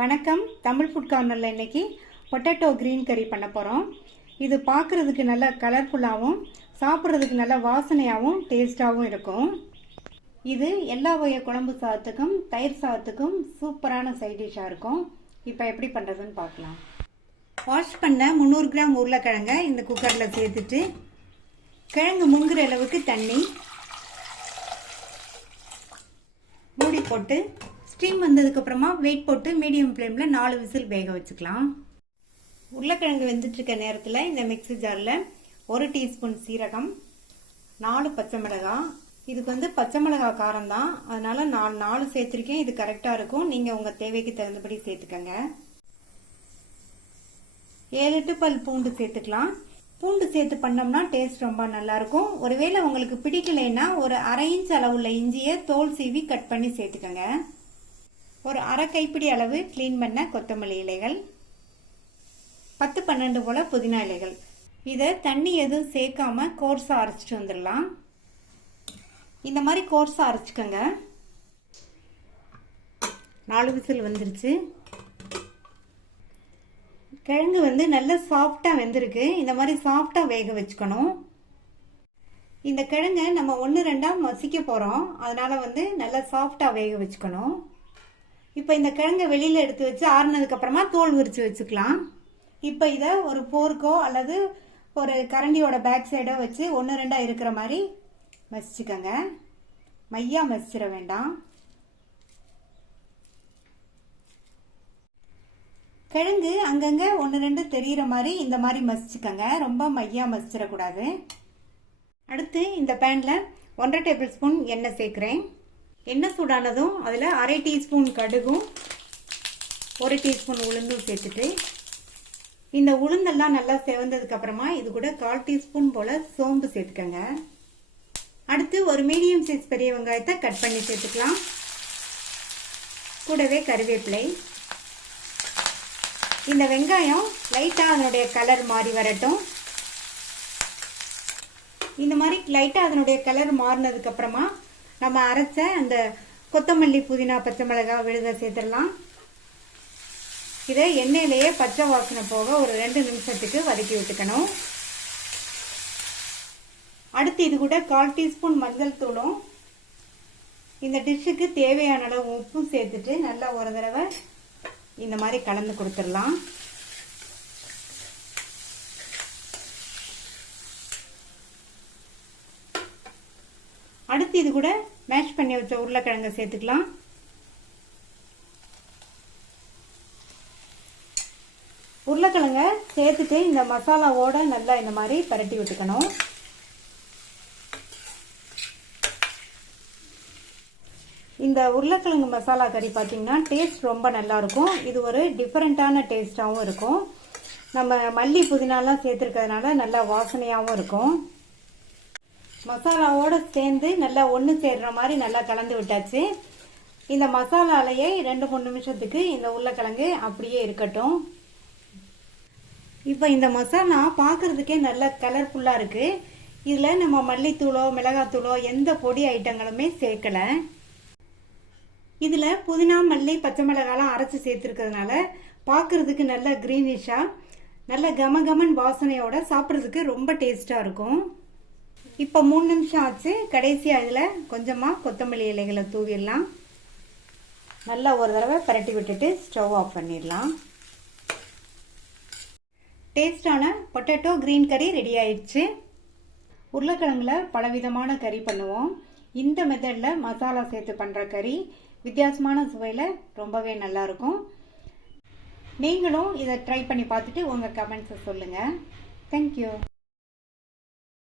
வணக்கம். தமிழ் ஃபுட் கார்னரில் இன்றைக்கி பொட்டேட்டோ க்ரீன் கறி பண்ண போகிறோம். இது பார்க்குறதுக்கு நல்ல கலர்ஃபுல்லாகவும் சாப்பிட்றதுக்கு நல்ல வாசனையாகவும் டேஸ்ட்டாகவும் இருக்கும். இது எல்லா வகை குழம்பு சாதத்துக்கும் தயிர் சாதத்துக்கும் சூப்பரான சைட் டிஷ்ஷாக இருக்கும். இப்போ எப்படி பண்ணுறதுன்னு பார்க்கலாம். வாஷ் பண்ண 300 கிராம் உருளைக்கிழங்கை இந்த குக்கரில் சேர்த்துட்டு கிழங்கு முங்குற அளவுக்கு தண்ணி மூடி போட்டு ஸ்டீம் வந்ததுக்கப்புறமா வெயிட் போட்டு மீடியம் ஃப்ளேமில் 4 விசில் வேக வச்சுக்கலாம். உருளைக்கிழங்கு வெந்துட்டுருக்க நேரத்தில் இந்த மிக்ஸி ஜாரில் 1 டீஸ்பூன் சீரகம், 4 பச்சை மிளகாய். இதுக்கு பச்சை மிளகாய் காரம் தான், அதனால நான் 4 சேர்த்துருக்கேன். இது கரெக்டாக இருக்கும். நீங்கள் உங்கள் தேவைக்கு தகுந்தபடி சேர்த்துக்கங்க. 7-8 பல் பூண்டு சேர்த்துக்கலாம். பூண்டு சேர்த்து பண்ணோம்னா டேஸ்ட் ரொம்ப நல்லாயிருக்கும். ஒருவேளை உங்களுக்கு பிடிக்கலைன்னா ஒரு 1/2 இன்ச் அளவுள்ள இஞ்சியை தோல் சீவி கட் பண்ணி சேர்த்துக்கங்க. ஒரு 1/2 கைப்பிடி அளவு க்ளீன் பண்ண கொத்தமல்லி இலைகள், 10-12 போல புதினா இலைகள். இதை தண்ணி எதுவும் சேர்க்காம கோர்ஸா அரைச்சிட்டு வந்துடலாம். இந்த மாதிரி கோர்ஸா அரைச்சிக்கங்க. 4 விசில் வந்துருச்சு. கிழங்கு நல்லா சாஃப்டாக வெந்திருக்கு. இந்த மாதிரி சாஃப்டாக வேக வச்சுக்கணும். இந்த கிழங்கை நம்ம 1-2 மசிக்க போகிறோம், அதனால நல்லா சாஃப்டாக வேக வச்சுக்கணும். இப்போ இந்த கிழங்கை வெளியில் எடுத்து வச்சு ஆறுனதுக்கப்புறமா தோல் உரித்து வச்சுக்கலாம். இப்போ இதை ஒரு போர்க்கோ அல்லது ஒரு கரண்டியோட பேக் சைடோ வச்சு 1-2 இருக்கிற மாதிரி மசிச்சுக்கங்க. மையா மசிச்சிட வேண்டாம். கிழங்கு அங்கங்கே 1-2 தெரிகிற மாதிரி இந்த மாதிரி மசிச்சுக்கங்க. ரொம்ப மையா மசிச்சிடக்கூடாது. அடுத்து இந்த பேனில் 1/2 டேபிள் ஸ்பூன் எண்ணெய் சேர்க்குறேன். எண்ணெய் சூடானதும் அதில் 1/2 டீஸ்பூன் கடுகும் 1 டீஸ்பூன் உளுந்தும் சேர்த்துட்டு இந்த உளுந்தெல்லாம் நல்லா செவந்ததுக்கு அப்புறமா இது கூட 1/4 டீஸ்பூன் போல் சோம்பு சேர்த்துக்கங்க. அடுத்து ஒரு மீடியம் சைஸ் பெரிய வெங்காயத்தை கட் பண்ணி சேர்த்துக்கலாம். கூடவே கருவேப்பிலை. இந்த வெங்காயம் லைட்டாக அதனுடைய கலர் மாறி வரட்டும். இந்த மாதிரி லைட்டாக அதனுடைய கலர் மாறினதுக்கு அப்புறமா நம்ம அரைச்ச அந்த கொத்தமல்லி, புதினா, பச்சை மிளகாய் விழுத சேர்த்துடலாம். இதை எண்ணெயிலேயே பச்சை வாசனை போக ஒரு 2 நிமிஷத்துக்கு வதக்கி விட்டுக்கணும். அடுத்து இது கூட 1/4 டீஸ்பூன் மஞ்சள் தூளும் இந்த டிஷ்ஷுக்கு தேவையான அளவு உப்பும் சேர்த்துட்டு நல்லா ஒரு தடவை இந்த மாதிரி கலந்து கொடுத்துடலாம். அடுத்து இது கூட மேஷ் பண்ணி வச்ச உருளைக்கிழங்கை சேர்த்துக்கலாம். உருளைக்கிழங்கை சேர்த்துட்டு இந்த மசாலாவோட நல்லா இந்த மாதிரி பரட்டி விட்டுக்கணும். இந்த உருளைக்கிழங்கு மசாலா கறி பார்த்தீங்கன்னா டேஸ்ட் ரொம்ப நல்லா இருக்கும். இது ஒரு டிஃப்ரெண்ட்டான டேஸ்டாகவும் இருக்கும். நம்ம மல்லி புதினாலாம் சேர்த்துருக்கிறதுனால நல்லா வாசனையாகவும் இருக்கும். மசாலாவோடு சேர்ந்து நல்லா ஒன்று சேர்ற மாதிரி நல்லா கலந்து விட்டாச்சு. இந்த மசாலாலையே 2-3 நிமிஷத்துக்கு இந்த உருளைக்கிழங்கு அப்படியே இருக்கட்டும். இப்போ இந்த மசாலா பார்க்குறதுக்கே நல்ல கலர்ஃபுல்லாக இருக்குது. இதில் நம்ம மல்லித்தூளோ மிளகாத்தூளோ எந்த பொடி ஐட்டங்களுமே சேர்க்கலை. இதில் புதினா, மல்லி, பச்சை மிளகாலாம் அரைச்சி சேர்த்துருக்கிறதுனால பார்க்குறதுக்கு நல்ல க்ரீனிஷாக நல்ல கமகமன் வாசனையோட சாப்பிட்றதுக்கு ரொம்ப டேஸ்ட்டாக இருக்கும். இப்போ 3 நிமிஷம் ஆச்சு. கடைசியாக இதில் கொஞ்சமாக கொத்தமல்லி இலைகளை தூவிடலாம். நல்லா ஒரு தடவை பரட்டி விட்டுட்டு ஸ்டவ் ஆஃப் பண்ணிடலாம். டேஸ்டான பொட்டேட்டோ க்ரீன் கறி ரெடி ஆயிடுச்சு. உருளைக்கிழங்குல பலவிதமான கறி பண்ணுவோம். இந்த மெத்தடில் மசாலா சேர்த்து பண்ணுற கறி வித்தியாசமான சுவையில் ரொம்பவே நல்லாயிருக்கும். நீங்களும் இதை ட்ரை பண்ணி பார்த்துட்டு உங்கள் கமெண்ட்ஸை சொல்லுங்கள். தேங்க்யூ.